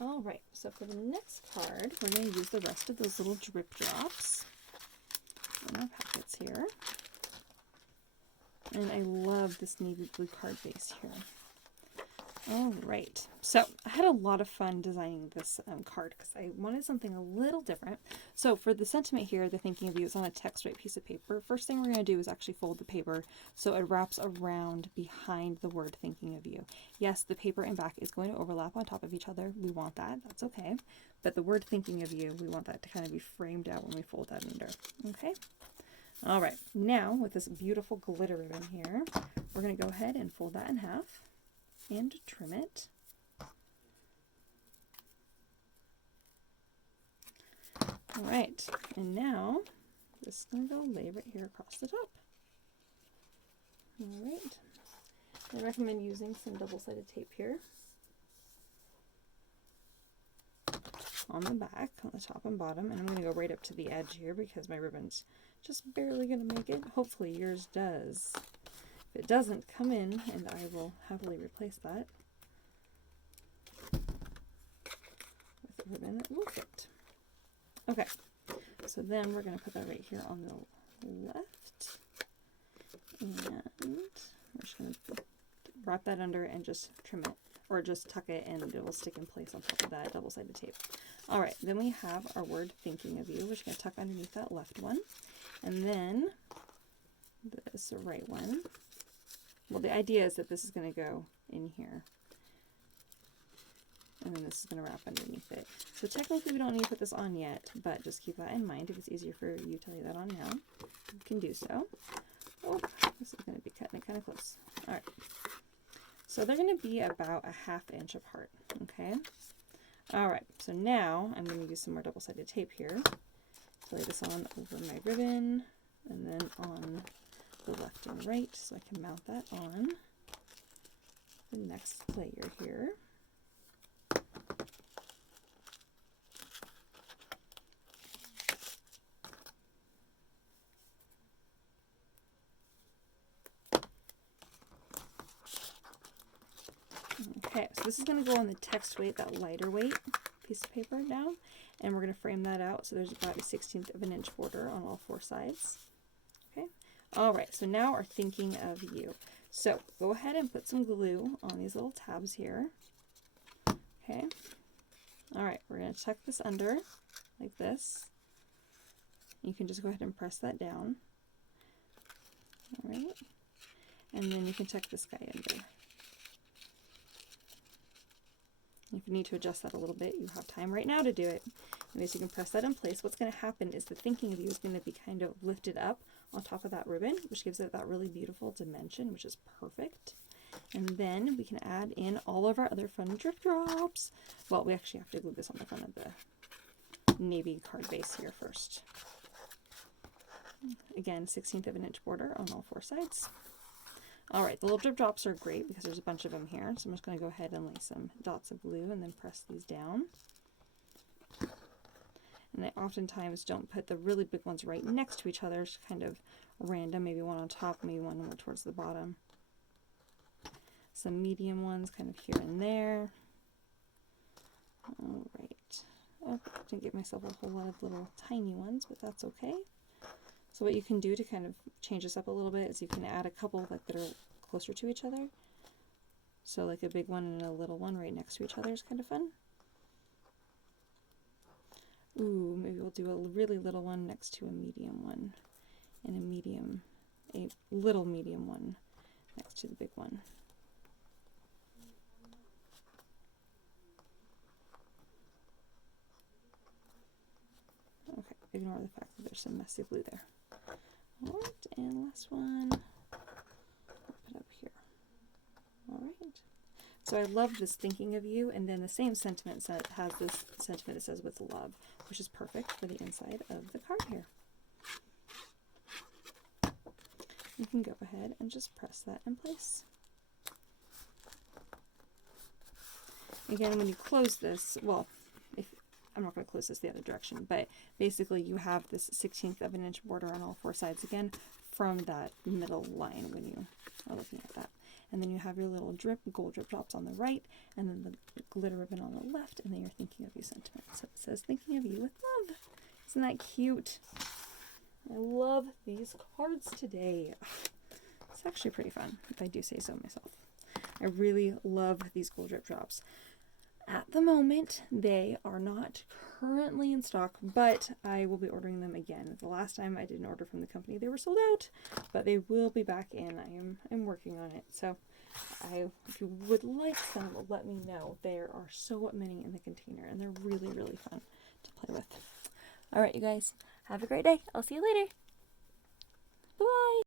All right, so for the next card, we're going to use the rest of those little drip drops in our packets here. And I love this navy blue card base here. All right, so I had a lot of fun designing this card because I wanted something a little different. So for the sentiment here, the thinking of you is on a text weight piece of paper. First thing we're going to do is actually fold the paper so it wraps around behind the word thinking of you. Yes, the paper and back is going to overlap on top of each other. We want that. That's okay. But the word thinking of you, we want that to kind of be framed out when we fold that under. Okay? All right. Now, with this beautiful glitter ribbon here, we're going to go ahead and fold that in half and trim it. All right, and now this is going to go lay right here across the top. All right, I recommend using some double-sided tape here on the back, on the top and bottom, and I'm going to go right up to the edge here because my ribbon's just barely going to make it. Hopefully yours does. If it doesn't, come in and I will happily replace that with a ribbon that will fit. Okay, so then we're going to put that right here on the left, and we're just going to wrap that under and just trim it, or just tuck it and it will stick in place on top of that double-sided tape. All right, then we have our word thinking of you, which is going to tuck underneath that left one, and then this right one. Well, the idea is that this is going to go in here, and then this is going to wrap underneath it. So technically we don't need to put this on yet, but just keep that in mind. If it's easier for you to lay that on now, you can do so. Oh, this is going to be cutting it kind of close. All right. So they're going to be about a 1/2 inch apart, okay? All right, so now I'm going to use some more double-sided tape here to lay this on over my ribbon, and then on the left and right, so I can mount that on the next layer here. Okay, so this is going to go on the text weight, that lighter weight piece of paper now, and we're going to frame that out so there's about a 1/16 of an inch border on all 4 sides. Okay. All right, so now our thinking of you. So go ahead and put some glue on these little tabs here. Okay. All right, we're going to tuck this under like this. You can just go ahead and press that down. All right. And then you can tuck this guy under. If you need to adjust that a little bit, you have time right now to do it. Anyways, you can press that in place. What's going to happen is the thinking of you is going to be kind of lifted up on top of that ribbon, which gives it that really beautiful dimension, which is perfect. And then we can add in all of our other fun drip drops. Well, we actually have to glue this on the front of the navy card base here first. Again, 1/16 of an inch border on all 4 sides. All right, the little drip drops are great because there's a bunch of them here. So I'm just going to go ahead and lay some dots of glue and then press these down. And I oftentimes don't put the really big ones right next to each other. It's kind of random, maybe one on top, maybe one more towards the bottom. Some medium ones kind of here and there. All right. Oh, didn't give myself a whole lot of little tiny ones, but that's okay. So what you can do to kind of change this up a little bit is you can add a couple like that are closer to each other. So like a big one and a little one right next to each other is kind of fun. Ooh, maybe we'll do a really little one next to a medium one, and a little medium one next to the big one. Okay, ignore the fact that there's some messy glue there. All right, and last one, I'll put up here. All right. So I love this thinking of you, and then the same sentiment has this sentiment that says with love, which is perfect for the inside of the card here. You can go ahead and just press that in place. Again, when you close this, well, I'm not going to close this the other direction, but basically you have this 1/16 of an inch border on all 4 sides again from that middle line when you are looking at that. and then you have your little gold drip drops on the right, and then the glitter ribbon on the left, and then you're thinking of you sentiment. So it says thinking of you with love. Isn't that cute? I love these cards today. It's actually pretty fun, if I do say so myself. I really love these gold drip drops. At the moment, they are not currently in stock, but I will be ordering them again. The last time I did an order from the company, they were sold out, but they will be back in. I'm working on it. So if you would like some, let me know. There are so many in the container, and they're really, really fun to play with. All right, you guys, have a great day. I'll see you later. Bye.